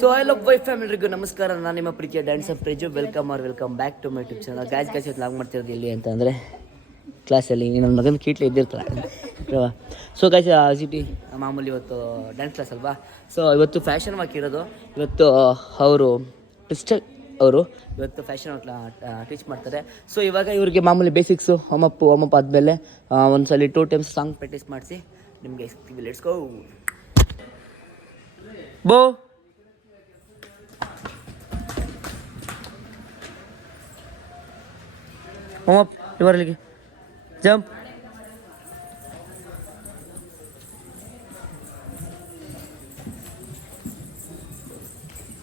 So hello wife ಫ್ಯಾಮಿಲಿಗೂ ನಮಸ್ಕಾರ. ನಾನು ನಿಮ್ಮ ಪ್ರೀತಿಯ dance of Preju. Welcome back to my YouTube channel. Guys vlog ಮಾಡ್ತಿರೋದು ಎಲ್ಲಿ ಅಂತ ಅಂದರೆ ಕ್ಲಾಸಲ್ಲಿ ನನ್ನ ಮಗನ ಕೀಟ್ಲಿ ಇದ್ದಿರ್ತಾಳೆ. ಸೊ ಗಾಯ್ಸ್ ಸಿಟಿ ಮಾಮೂಲಿ ಇವತ್ತು ಡ್ಯಾನ್ಸ್ ಕ್ಲಾಸ್ ಅಲ್ವಾ. ಸೊ ಇವತ್ತು ಫ್ಯಾಷನ್ ವಾಕ್ ಇರೋದು. ಇವತ್ತು ಅವರು ಕ್ರಿಸ್ಟಲ್ ಅವರು ಇವತ್ತು ಫ್ಯಾಷನ್ ಟೀಚ್ ಮಾಡ್ತಾರೆ. ಸೊ ಇವಾಗ ಇವ್ರಿಗೆ ಮಾಮೂಲಿ ಬೇಸಿಕ್ಸು ವಾಮಪ್ ಆದಮೇಲೆ ಒಂದ್ಸಲಿ 2 ಟೈಮ್ಸ್ ಸಾಂಗ್ ಪ್ರಾಕ್ಟೀಸ್ ಮಾಡಿಸಿ ನಿಮಗೆ ಸಿಗ್ತೀವಿ. ಲೆಟ್ಸ್ ಗೋ ಬೋ. ವಾಮಪ್ ಇವರಲ್ಲಿಗೆ ಜಂಪ್.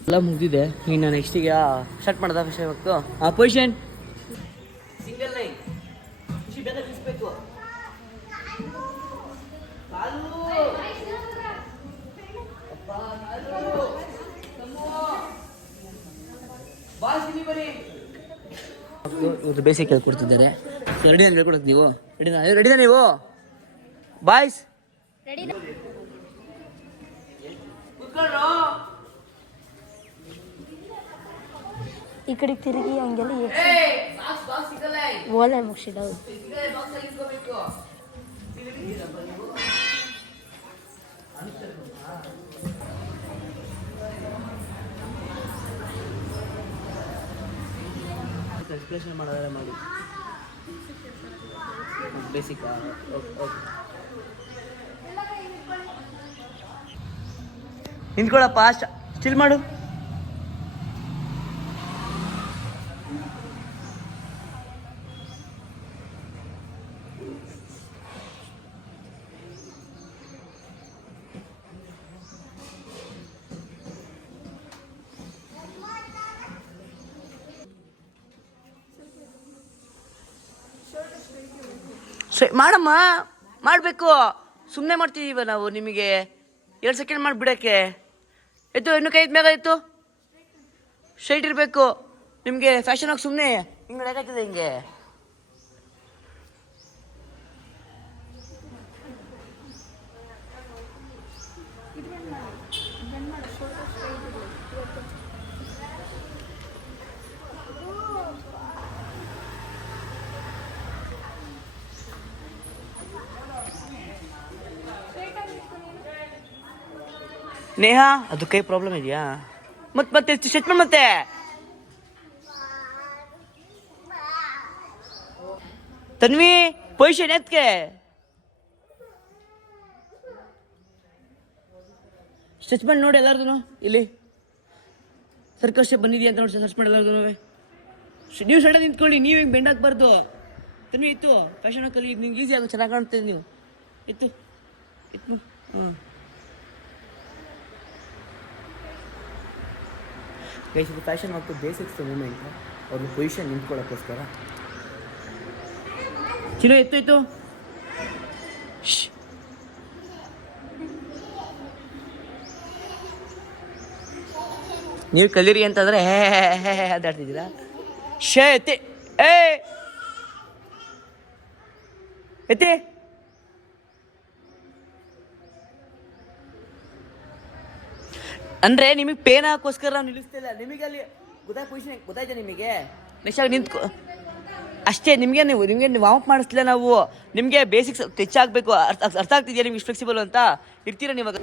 ಎಲ್ಲ ಮುಗಿದಿದೆ. ಇನ್ನು ನೆಕ್ಸ್ಟಿಗೆ ಸ್ಟಾರ್ಟ್ ಮಾಡೋದ ವಿಷಯ ಇವತ್ತು. ಪೊಸಿಷನ್ ಸಿಂಗಲ್ ಲೈನ್ ಖುಷಿ ಬೇಗ ನಿಲ್ಲಿಸ್ಬೇಕು. ಇವ್ರು ಬೇಸಿಕ್ ಹೇಳ್ಕೊಡ್ತಿದ್ದಾರೆ. ರೆಡಿ ಅಂತ ಹೇಳ್ಕೊಡೋದು ನೀವು. ರೆಡಿನಾ ನೀವು ಬಾಯ್ಸ್? ಈ ಕಡೆ ತಿರುಗಿ ಹಂಗೆಲ್ಲ ಓಲೆ ಮುಗಿಸಿದ. ಎಕ್ಸ್ಪ್ರೆಷನ್ ಮಾಡೋದ್ರೆ ಮಾಡಿ ಬೇಸಿಕ್. ನಿಂತ್ಕೊಳ್ಳಪ್ಪ, ಸ್ಟಿಲ್ ಮಾಡು. ಮಾಡಮ್ಮ, ಮಾಡಬೇಕು. ಸುಮ್ಮನೆ ಮಾಡ್ತಿದ್ದೀವ ನಾವು. ನಿಮಗೆ 2 ಸೆಕೆಂಡ್ ಮಾಡಿಬಿಡೋಕ್ಕೆ ಎತ್ತು. ಇನ್ನು ಕೈ ಮ್ಯಾಗ ಎತ್ತು. ಸ್ಟ್ರೈಟ್ ಇರಬೇಕು ನಿಮಗೆ. ಫ್ಯಾಷನ್ ಆಗಿ ಸುಮ್ಮನೆ ಹಿಂಗೆ ಹೇಗಾಗ್ತದೆ ಹಿಂಗೆ. ನೇಹಾ, ಅದು ಕೈ ಪ್ರಾಬ್ಲಮ್ ಇದೆಯಾ? ಮತ್ತೆ ಸೆಟ್ ಮಾಡಿ. ಮತ್ತೆ ತನ್ವಿ ಪೊಸಿಷನ್ ಎತ್ಕೆ. ಸ್ಟ್ರೆಚ್ ಮಾಡಿ ನೋಡಿ ಎಲ್ಲಾರ್ದು. ಇಲ್ಲಿ ಸರ್ಕಸ್ ಸ್ಟೆಪ್ ಬಂದಿದೆಯಾ ಅಂತ ನೋಡಿ ಸರ್ಚ್ ಮಾಡಿ ಎಲ್ಲಾರ್ದು. ನೀವು ಸಡನ್ ನಿಂತ್ಕೊಳ್ಳಿ. ನೀವು ಹಿಂಗೆ ಬೆಂಡ್ ಹಾಕ್ಬಾರ್ದು. ತನ್ವಿ ಇತ್ತು ಫ್ಯಾಷನ್ ಹಾಕಲ್ಲಿ ನಿಮ್ಗೆ ಈಸಿ ಆಗೋ. ಚೆನ್ನಾಗಿ ಕಾಣ್ತದೆ. ನೀವು ಇತ್ತು. ಗೈಸ್, ಇದು ಫ್ಯಾಷನ್ ಮತ್ತು ಬೇಸಿಕ್ಸ್ ಮೂಮೆಂಟ್. ಅವ್ರನ್ನ ಪೊಸಿಷನ್ ನಿಂತ್ಕೊಳ್ಳೋಕ್ಕೋಸ್ಕರ. ಚಿನ್ನು ಎತ್ತು. ನೀವು ಕಲೀರಿ ಅಂತಂದ್ರೆ ಹೇ ಅದಾಡ್ತಿದ್ದೀರಾ. ಎತ್ತಿ ಎತ್ತಿ. ಅಂದರೆ ನಿಮಗೆ ಪೇನ್ ಹಾಕೋಸ್ಕರ ನಾವು ನಿಲ್ಲಿಸ್ತಿಲ್ಲ. ನಿಮಗೆ ಅಲ್ಲಿ ಪೊಸಿಷನ್ ಗೊತ್ತಾಯ್ತಾ ನಿಮಗೆ? ನೆಕ್ಸ್ಟ್ ಆಗಿ ನಿಂತ್ಕೊ ಅಷ್ಟೇ. ನಿಮಗೆ ವಾರ್ಮ್ ಮಾಡಿಸ್ತಿಲ್ಲ ನಾವು. ನಿಮಗೆ ಬೇಸಿಕ್ಸ್ ಟಚ್ ಆಗಬೇಕು. ಅರ್ಥ ಆಗ್ತಿದೆಯಾ ನಿಮ್ಗೆ? ಇಷ್ಟು ಫ್ಲೆಕ್ಸಿಬಲ್ ಅಂತ ಇರ್ತೀರಾ ನೀವಾಗ.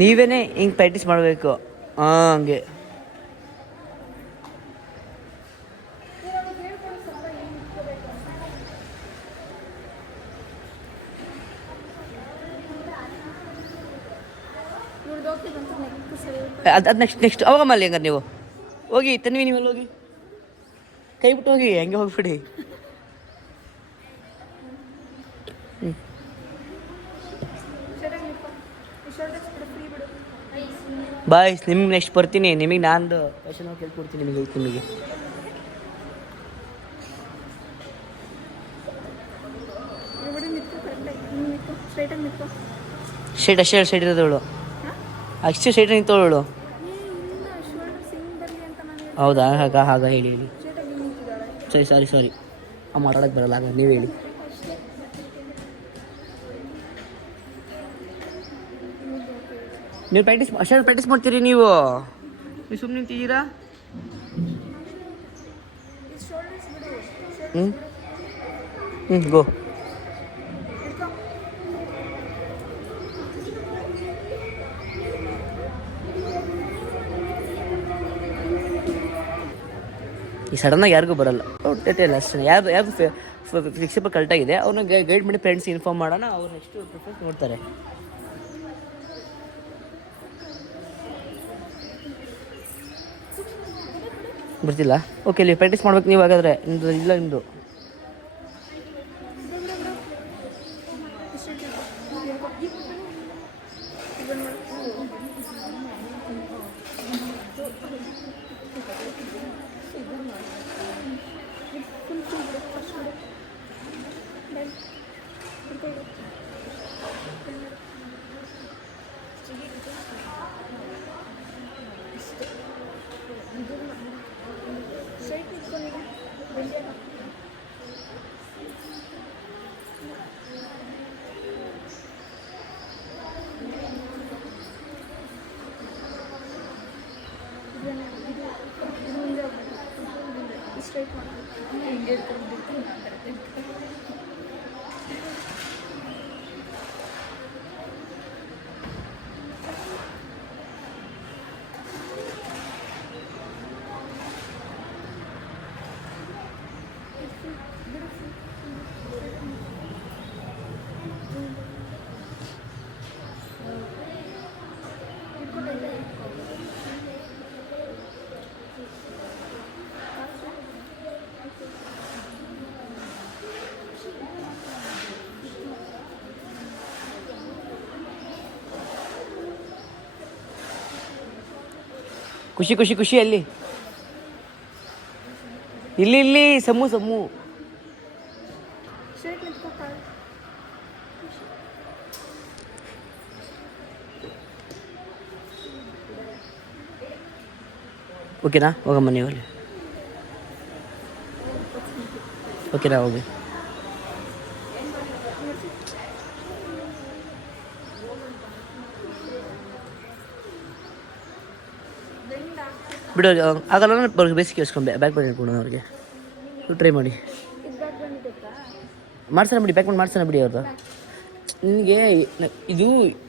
ನೀವೇನೇ ಹಿಂಗೆ ಪ್ರಾಕ್ಟೀಸ್ ಮಾಡಬೇಕು. ಹಂಗೆ ಅದು ನೆಕ್ಸ್ಟ್ ಅವಾಗ ಮಲ್ಲಿ ಹಂಗಾರೆ ನೀವು ಹೋಗಿ. ತನ್ವಿ ನೀವೆಲ್ಲ ಹೋಗಿ ಕೈ ಬಿಟ್ಟು ಹೋಗಿ. ಹಂಗೆ ಹೋಗ್ಬಿಡಿ. ಬಾಯ್ಸ್, ನಿಮ್ಗೆ ನೆಕ್ಸ್ಟ್ ಬರ್ತೀನಿ. ನಿಮಗೆ ನಾನು ಫ್ಯಾಷನ್ ಕೇಳ್ಕೊಡ್ತೀನಿ. ನಿಮಗೆ ಸ್ಟ್ರೈಟ್ ಇರೋದವಳು. ಅಷ್ಟು ಸ್ಟ್ರೈಟ್ ನಿಂತವಳು. ಹೌದಾ ಹಾಗ ಹೇಳಿ ಸರಿ ಮಾತಾಡೋಕ್ಕೆ ಬರಲ್ಲ ಆಗ ನೀವು ಹೇಳಿ. ನೀವು ಅಷ್ಟೇ ಪ್ರಾಕ್ಟೀಸ್ ಮಾಡ್ತೀರಿ ನೀವು ಸುಮ್ಮನೆ ನಿಂತಿದ್ದೀರಾ? ಗೋ. ಈ ಸಡನ್ನಾಗಿ ಯಾರಿಗೂ ಬರಲ್ಲ, ಇಲ್ಲ ಅಷ್ಟೇ. ಯಾರು ಫ್ಲೆಕ್ಸಿಬಲ್ ಕರೆಕ್ಟಾಗಿದೆ ಅವ್ರನ್ನ ಗೈಡ್ ಮಾಡಿ ಫ್ರೆಂಡ್ಸ್ ಇನ್ಫಾರ್ಮ್ ಮಾಡೋಣ, ಅವ್ರು ನೆಕ್ಸ್ಟ್ ಪ್ರಿಫರೆನ್ಸ್ ನೋಡ್ತಾರೆ. ಬರ್ತಿಲ್ಲ? ಓಕೆ, ಇಲ್ಲಿ ಪ್ರಾಕ್ಟೀಸ್ ಮಾಡ್ಬೇಕು ನೀವು ಹಾಗಾದರೆ. ಇಲ್ಲ ನಿಮ್ಮದು ಖುಷಿ ಅಲ್ಲಿ ಇಲ್ಲಿ ಸಮ್ಮು ಓಕೆನಾ? ಹೋಗಮ್ಮ ನೀವು ಅಲ್ಲಿ. ಓಕೆನಾ? ಹೋಗಿ ಬಿಡು, ಆಗಲ್ಲ ಬೇಸಿಗೆ ಕೇಳಿಸ್ಕೊಂಡೆ. ಬ್ಯಾಕ್ ಬ್ಯಾಂಡ್ ಇಟ್ಕೊಂಡು ಅವ್ರಿಗೆ ಟ್ರೈ ಮಾಡಿ ಮಾಡ್ಸೋಣ ಬಿಡಿ, ಬ್ಯಾಕ್ ಬ್ಯಾಂಡ್ ಮಾಡ್ಸೋಣ ಬಿಡಿ ಅವ್ರದ್ದು. ನಿನಗೆ ಇದು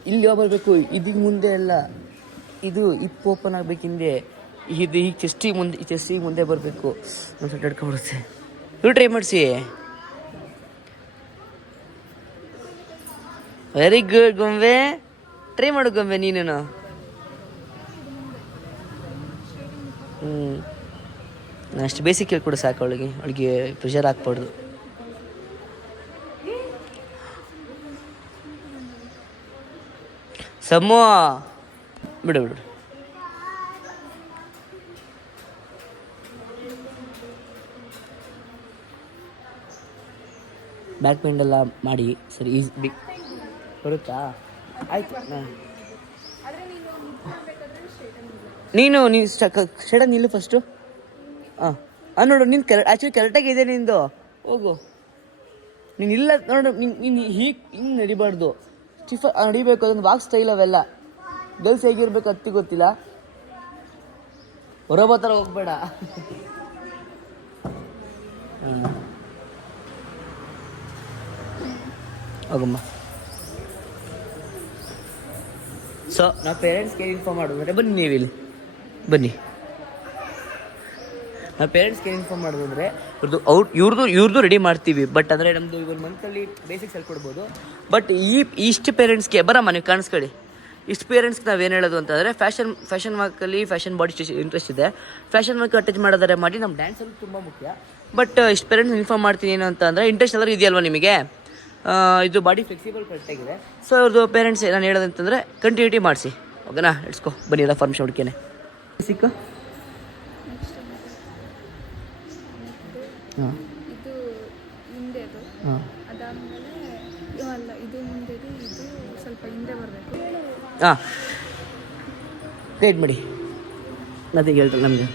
ಇಲ್ಲಿ ಬರಬೇಕು, ಇದಕ್ಕೆ ಮುಂದೆ ಅಲ್ಲ, ಇದು ಇಪ್ ಓಪನ್ ಆಗಬೇಕು ಹಿಂದೆ, ಇದು ಈಗ ಚೆಸ್ಟಿಗೆ ಮುಂದೆ ಬರಬೇಕು. ಒಂದು ಸ್ವಲ್ಪ ಹಿಡ್ಕೊಂಡ್ಬಿಡುತ್ತೆ. ಇವು ಟ್ರೈ ಮಾಡಿಸಿ. ವೆರಿ ಗುಡ್ ಗೊಂಬೆ, ಟ್ರೈ ಮಾಡು ಗೊಂಬೆ ನೀನು. ಅಷ್ಟು ಬೇಸಿಕ್ ಹೇಳ್ಕೊಡು ಸಾಕು ಅವಳಿಗೆ ಪ್ರೆಷರ್ ಹಾಕ್ಬಾರ್ದು. ಸಮ್ಮು ಬಿಡು ಬ್ಯಾಕ್ ಪೇಂಡ್ ಎಲ್ಲ ಮಾಡಿ ಸರಿ ಈಸಿ ಬರುತ್ತಾ? ಆಯ್ತು. ನೀನು ಸ್ಟೇಡ ನಿಲ್ಲು ಫಸ್ಟು. ನೋಡು, ನೀನು ಆ್ಯಕ್ಚುಲಿ ಕರೆಕ್ಟಾಗಿದೆ ನಿಂದು. ಹೋಗು, ನೀನು ಇಲ್ಲ ನೋಡು, ನೀನು ಹಿಂಗೆ ನಡಿಬಾರ್ದು, ನಡಿಬೇಕು. ಅದೊಂದು ವಾಕ್ ಸ್ಟೈಲ್ ಅವೆಲ್ಲ. ಗರ್ಲ್ಸ್ ಹೇಗಿರ್ಬೇಕು ಅತ್ತಿ ಗೊತ್ತಿಲ್ಲ, ಹೊರಬೋ ಥರ ಹೋಗ್ಬೇಡ. ಹೋಗಮ್ಮ. ಸೊ ನಾವು ಪೇರೆಂಟ್ಸ್ಗೆ ಇನ್ಫಾರ್ಮ್ ಮಾಡೋದಂದರೆ ಬನ್ನಿ, ನೀವು ಇಲ್ಲಿ ಬನ್ನಿ. ನಾವು ಪೇರೆಂಟ್ಸ್ಗೆ ಇನ್ಫಾರ್ಮ್ ಮಾಡೋದಂದರೆ ಇವ್ರದ್ದು ರೆಡಿ ಮಾಡ್ತೀವಿ. ಬಟ್ ಅಂದರೆ ನಮ್ಮದು ಒಂದು ಮಂತಲ್ಲಿ ಬೇಸಿಕ್ಸ್ ಹೇಳ್ಕೊಡ್ಬೋದು. ಬಟ್ ಇಷ್ಟು ಪೇರೆಂಟ್ಸ್ಗೆ ಬರಮ್ಮ, ನೀವು ಕಾಣಿಸ್ಕೊಳ್ಳಿ. ಇಷ್ಟು ಪೇರೆಂಟ್ಸ್ಗೆ ನಾವೇನು ಹೇಳೋದು ಅಂತಂದರೆ ಫ್ಯಾಷನ್ ವಾಕಲ್ಲಿ ಫ್ಯಾಷನ್ ಬಾಡಿ ಇಂಟ್ರೆಸ್ಟ್ ಇದೆ, ಫ್ಯಾಷನ್ ವಾಕ್ ಅಟ್ಯಾಚ್ ಮಾಡೋದಾರೆ ಮಾಡಿ. ನಮ್ಮ ಡ್ಯಾನ್ಸಲ್ಲಿ ತುಂಬ ಮುಖ್ಯ. ಬಟ್ ಇಷ್ಟು ಪೇರೆಂಟ್ಸ್ ಇನ್ಫಾರ್ಮ್ ಮಾಡ್ತೀನಿ ಏನು ಅಂತಂದರೆ, ಇಂಟ್ರೆಸ್ಟ್ ಎಲ್ಲರೂ ಇದೆಯಲ್ವ ನಿಮಗೆ, ಇದು ಬಾಡಿ ಫ್ಲೆಕ್ಸಿಬಲ್ ಕರೆಕ್ಟಾಗಿದೆ. ಸೊ ಅವ್ರದ್ದು ಪೇರೆಂಟ್ಸ್ ನಾನು ಹೇಳೋದಂತಂದರೆ ಕಂಟಿನ್ಯೂಟಿ ಮಾಡಿಸಿ. ಓಕೆನಾ? ಇಟ್ಸ್ಕೊ ಬನ್ನಿ, ಎಲ್ಲ ಫಾರ್ಮೇಷನ್ ಹುಡುಕೇನೆ ಸಿಕ್ಕ. ಹಾಂ, ಇದು ಹಿಂದೆದು, ಅದಾದಮೇಲೆ ಅಲ್ಲ, ಇದು ಮುಂದೆದು, ಇದು ಸ್ವಲ್ಪ ಹಿಂದೆ ಬರಬೇಕು. ಹಾಂ, ಗೈಡ್ ಮಾಡಿ. ನದಿಗೆ ಹೇಳ್ತಾರೆ ನಮಗೆ.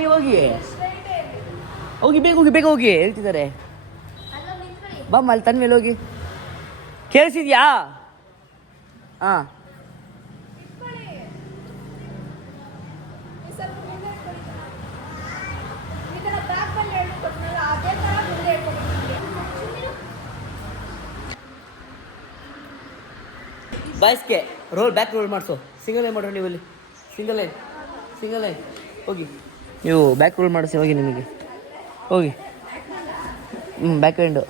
ನೀವು ಹೋಗಿ ಹೋಗಿ ಬೇಗ ಹೋಗಿ ಬೇಗ ಹೋಗಿ ಹೇಳ್ತಿದ್ದಾರೆ. ಬಾಮ್ಮ ಅಲ್ಲಿ ತನ್ನ ಮೇಲೆ ಹೋಗಿ. ಕೇಳಿಸಿದ್ಯಾ? ಹಾಂ ಬಾಯ್ಸ್ಗೆ ರೋಲ್ ಬ್ಯಾಕ್ ರೋಲ್ ಮಾಡಿಸು. ಸಿಂಗಲ್ ಲೈನ್ ಮಾಡ್ರಿ ನೀವು ಇಲ್ಲಿ. ಸಿಂಗಲ್ ಲೈನ್ ಹೋಗಿ ನೀವು ಬ್ಯಾಕ್ ರೋಲ್ ಮಾಡಿಸಿ ಹೋಗಿ. ನಿಮಗೆ ಹೋಗಿ ಬ್ಯಾಕ್ ಬೆಂಡು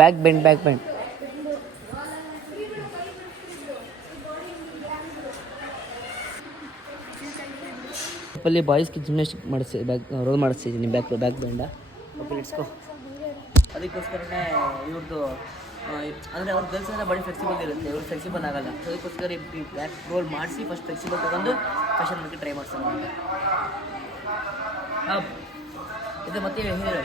ಬ್ಯಾಕ್ ಬೆಂಡ್ ಅಲ್ಲಿ ಬಾಯ್ಸ್ಗೆ ಜಿಮ್ನಾಸ್ಟಿಕ್ ಮಾಡಿಸಿ ಬ್ಯಾಕ್ ರೋಲ್ ಮಾಡಿಸ್ತಿದ್ದೀನಿ. ಬ್ಯಾಕ್ ಬೆಂಡ ಓಕೆ ಇಟ್ಸ್ಕೋ. ಅದಕ್ಕೋಸ್ಕರನೇ ಇವ್ರದ್ದು ಅಂದರೆ ಅವ್ರ ಗರ್ಲ್ಸ್ ಎಲ್ಲ ಬಾಡಿ ಫ್ಲೆಕ್ಸಿಬಲ್ ಇರುತ್ತೆ, ಇವ್ರು ಫ್ಲೆಕ್ಸಿಬಲ್ ಆಗಲ್ಲ. ಸೊ ಅದಕ್ಕೋಸ್ಕರ ಈ ಬ್ಯಾಕ್ ರೋಲ್ ಮಾಡಿಸಿ ಫಸ್ಟ್ ಫ್ಲೆಕ್ಸಿಬಲ್ ತಗೊಂಡು ಫ್ಯಾಷನ್ ಮಾಡಿ ಟ್ರೈ ಮಾಡ್ಸೋಣ ಅಂತ. ಹಾಂ ಇದು ಮತ್ತೆ ಹೇಳು.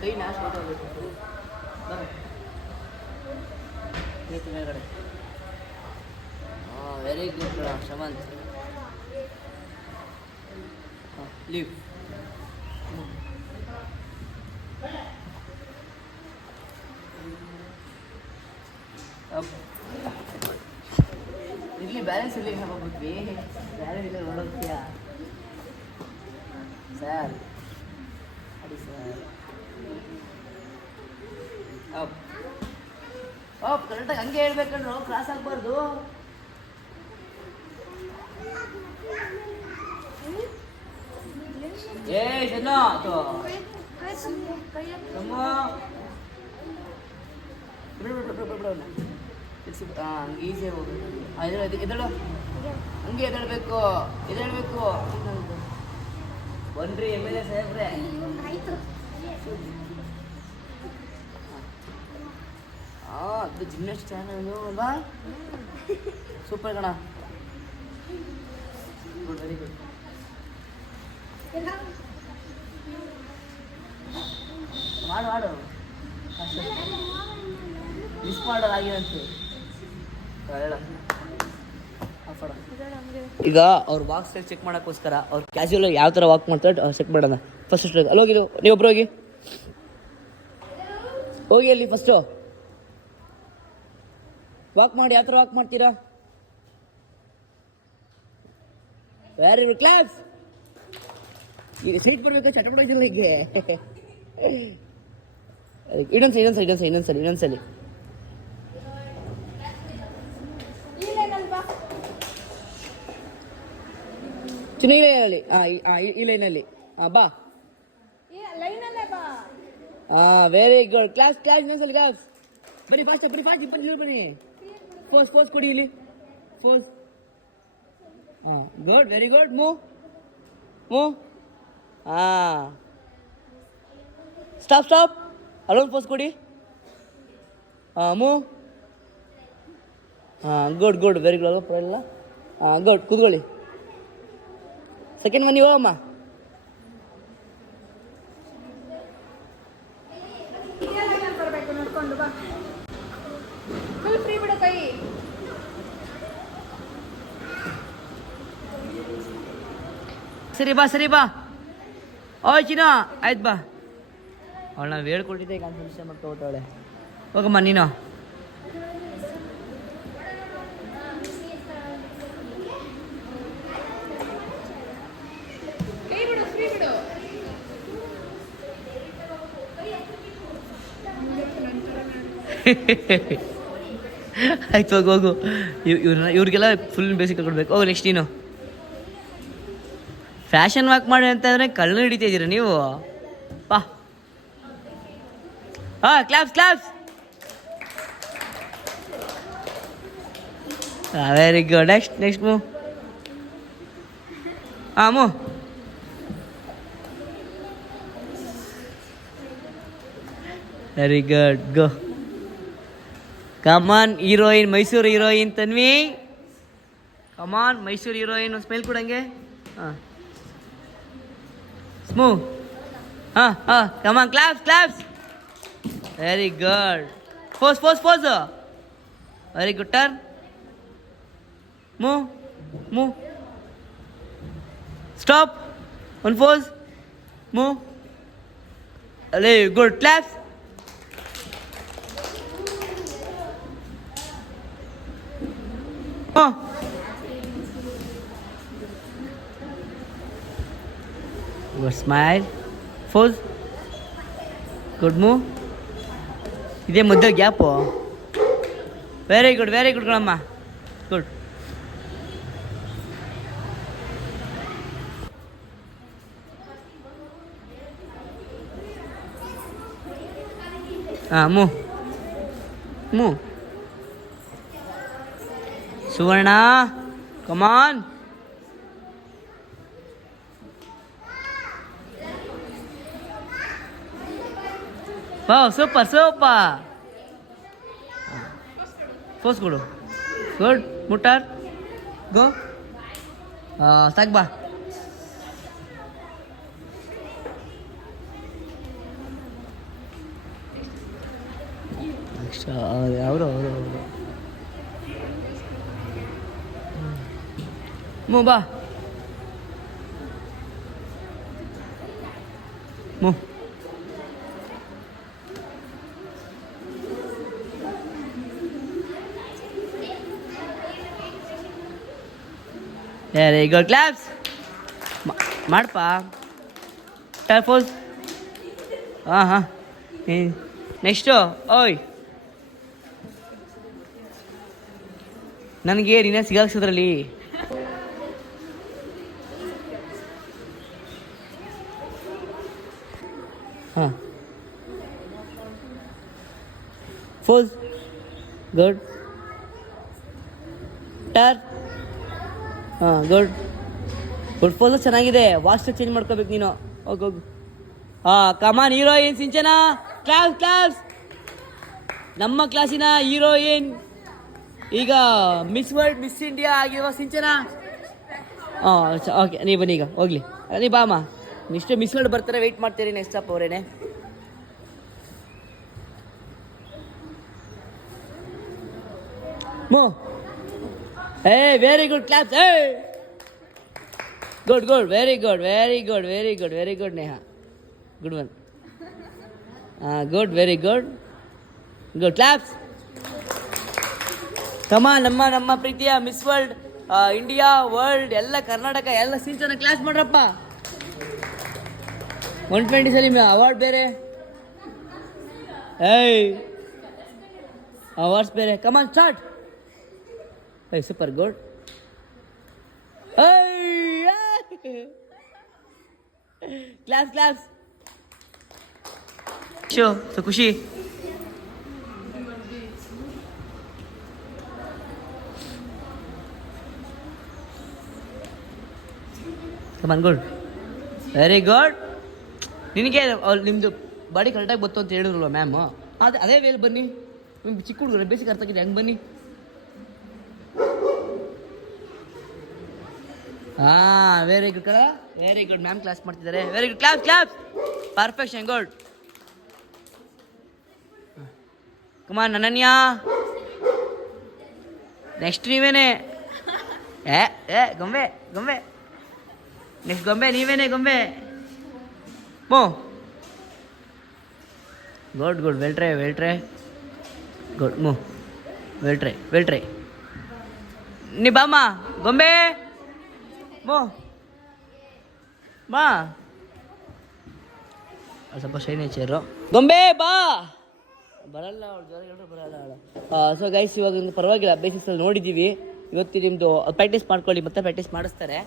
ಕೈ ನಾಶ ಮೇಲ್ಗಡೆ. ಹಾಂ ವೆರಿ ಗುಡ್ ಶಮಂತ್. ಲೀವ್ ಇಲ್ಲಿ ಬ್ಯಾಲೆನ್ಸ್ ಇಲ್ಲಿ ಹೋಗ್ಬಿಟ್ವಿ. ಬ್ಯಾಲೆನ್ಸ್ ಇಲ್ಲ ನೋಡೋಗ್ತೀಯಾ ಸರ್? ಅಡಿ ಸರ್ ಅಪ್ ಕರೆಕ್ಟಾಗಿ ಹಂಗೆ ಹೇಳ್ಬೇಕಂಡ್ರು, ಕ್ರಾಸ್ ಆಗಬಾರ್ದು. ಏ ಚೆನ್ನ ಹಂಗೆ ಈಸಿ ಹೋಗ್ಬೇಕು. ಎದಳು ಹಂಗೆ ಎದಳ್ಬೇಕು. ಬನ್ರಿ MLA ಸಾಹೇಬ್ರೆ. ಅದು ಜಿಮ್ನಾಸ್ಟಿಕ್ ಚಾನಲ್ ಅಲ್ವಾ? ಸೂಪರ್ ಕಣ. Good very good. ಮಾಡು ಮಿಸ್ ಮಾಡೋದಾಗಿರಂತೆ. ಈಗ ಅವ್ರು ವಾಕ್ ಸ್ಟೈಲ್ ಚೆಕ್ ಮಾಡೋಕ್ಕೋಸ್ಕರ ಅವ್ರು ಕ್ಯಾಶುವಲ್ ಯಾವ ಥರ ವಾಕ್ ಮಾಡ್ತಾರೆ ಚೆಕ್ ಮಾಡೋಣ. ಫಸ್ಟ್ ಅಲ್ಲೋಗಿದ್ದು ನೀವೊಬ್ರು ಹೋಗಿ ಅಲ್ಲಿ ಫಸ್ಟು ವಾಕ್ ಮಾಡಿ. ಯಾವ ಥರ ವಾಕ್ ಮಾಡ್ತೀರಾ? Very good class. ಈಗ ಸೈಟ್ ಬರಬೇಕು, ಚಟಪಟ ಹೀಗೆ. ಇನ್ನೊಂದ್ಸಲಿ ಚಿನ್ನ ಈ ಲೈನಲ್ಲಿ. ಈ ಲೈನಲ್ಲಿ ಬಾ. Very good class. ಇನ್ನೊಂದ್ಸಲಿ ಕ್ಲಾಸ್. ಬನ್ನಿ ಫಾಸ್ಟ್ ಬನ್ನಿ. ಫೋರ್ಸ್ ಕೊಡಿ ಇಲ್ಲಿ. Force. Good very good. Move. Stop. ಅಲ್ಲೊಂದು ಫೋರ್ಸ್ ಕೊಡಿ. ಮೂವ್. Good very good. ಪರವಾಗಿಲ್ಲ. ಗುಡ್ ಕೂತ್ಕೊಳ್ಳಿ. ಸೆಕೆಂಡ್ ಒನ್ ಹೋಗಮ್ಮ. ಸರಿ ಬಾ. ಓಯ್ ಚಿನ್ನ ಆಯ್ತು ಬಾ. ಅವಳು ನಾವು ಹೇಳ್ಕೊಟ್ಟಿದ್ದೆ ಕಾನ್ಸಂಟ್ರೇಷನ್ ಮಾಡ್ಕೊಬಿಟ್ಟವಳೆ. ಹೋಗಮ್ಮ ನೀನು. ಆಯ್ತು ಹೋಗು. ಇವ್ರಿಗೆಲ್ಲ ಫುಲ್ ಬೇಸಿಕ್ ಕೊಡ್ಬೇಕು. ಹೋಗು ನೆಕ್ಸ್ಟ್ ನೀನು. ಫ್ಯಾಷನ್ ವಾಕ್ ಮಾಡಿ ಅಂತಂದರೆ ಕಳ್ಳು ಹಿಡಿತಾ ಇದ್ದೀರಾ ನೀವು. ಬಾ. Claps. Very good. Next move. Move. Very good. Go. Come on heroine, Mysuru heroine Tanvi. Come on Mysuru heroine. ಒಂದು ಸ್ಮೈಲ್ ಕೊಡಂಗೆ. Smooth. Come on, claps. Very good. Pose. Very good, turn. Move. Stop. One pose. Move. Very good, claps. Good smile. Pose. Good move. ಇದೇ ಮುದ್ದೆ gap. Very good ಕಣಮ್ಮ. Good. Move. Suvarna, come on. Wow, super. Pose ಕೊಡು. Good. ಮುಟ್ಟಾರ್. Go. ಸಾಕು ಬಾ. ಅವರು ಬಾ. Very good, claps ಮಾಡಪ್ಪ. ಟರ್ಫೋಸ್. ಹಾಂ ನೆಕ್ಸ್ಟು. ಓಯ್, ನನಗೆ ನೀನೇ ಸಿಗಾಕ್ಸೋದ್ರಲ್ಲಿ. ಫೋಸ್. ಗುಡ್. ಟರ್. ಗುಡ್ ಫೋಸ್ ಚೆನ್ನಾಗಿದೆ. ವಾಸ್ಟ್ ಚೇಂಜ್ ಮಾಡ್ಕೋಬೇಕು ನೀನು. ಹೋಗು. ಕಮಾನ್ ಹೀರೋಯಿನ್ ಸಿಂಚನ. ಕ್ಲಾಸ್. ನಮ್ಮ ಕ್ಲಾಸಿನ ಹೀರೋಯಿನ್, ಈಗ ಮಿಸ್ ವರ್ಲ್ಡ್, ಮಿಸ್ ಇಂಡಿಯಾ ಆಗಿರುವ ಸಿಂಚನ. ಓಕೆ, ನೀ ಬನ್ನಿ ಈಗ. ಹೋಗ್ಲಿ, ನೀ ಬಾಮ್ಮ. ಇಷ್ಟು ಮಿಸ್ ವರ್ಲ್ಡ್ ಬರ್ತಾರೆ, ವೆಯ್ಟ್ ಮಾಡ್ತೀರಿ. ನೆಕ್ಸ್ಟ್ ಸ್ಟಾಪ್ ಅವರೇನೆ. Very good, claps. Good. Very good Neha. Good one. Good. Very good. Claps. ನಮ್ಮ ಪ್ರೀತಿಯ ಮಿಸ್ ವರ್ಲ್ಡ್, ಇಂಡಿಯಾ, ವರ್ಲ್ಡ್, ಎಲ್ಲ ಕರ್ನಾಟಕ, ಎಲ್ಲ ಸಿಂಚನ ಕ್ಲಾಸ್ ಮಾಡ್ರಪ್ಪ. 120 ಸಲ ಅವಾರ್ಡ್ ಬೇರೆ. ಅವಾರ್ಡ್ಸ್ ಬೇರೆ. Come on start. Super. Good. Claps. So ಖುಷಿ. ಕಮಾನ್. ಗುಡ್. Very good. ನಿನಗೆ ನಿಮ್ಮದು ಬಾಡಿ ಕರೆಕ್ಟಾಗಿ ಗೊತ್ತು ಅಂತ ಹೇಳಿದ್ರಲ್ವ ಮ್ಯಾಮು, ಅದೇ ವೇಲ್ ಬನ್ನಿ. ನಿಮ್ಗೆ ಚಿಕ್ಕ ಹುಡುಗರು ಬೇಸಿಕ್ ಅರ್ಥ ಆಗಿದೆ, ಹಂಗೆ ಬನ್ನಿ. ವೆರಿ ಗುಡ್ ಕಡ. Very good. ಮ್ಯಾಮ್ ಕ್ಲಾಸ್ ಮಾಡ್ತಿದ್ದಾರೆ. Very good. Claps. Perfection. Good. Come on Ananya. Next ನೀವೇನೆ. ಗೊಂಬೆ. ನೆಕ್ಸ್ಟ್ ಗೊಂಬೆ ನೀವೇನೆ. ಗೊಂಬೆ. Good. Well try. Good. Well try. ನೀ ಬಾಮ್ಮ. ಗೊಂಬೆ. ಬಾ. ಸ್ವಲ್ಪ ಶೈನ್ ಚೇರು. ಗೊಂಬೆ ಬಾ. ಬರಲ್ಲ ಅವಳು, ಜ್ವರ ಬರಲ್ಲ ಅವಳು. ಸೊ ಗೈಸ್, ಇವಾಗ ಪರವಾಗಿಲ್ಲ, ಬೇಸಿಕ್ಸಲ್ಲಿ ನೋಡಿದ್ದೀವಿ. ಇವತ್ತು ನಿಮ್ಮದು ಪ್ರಾಕ್ಟೀಸ್ ಮಾಡ್ಕೊಳ್ಳಿ, ಮತ್ತೆ ಪ್ರಾಕ್ಟೀಸ್ ಮಾಡಿಸ್ತಾರೆ.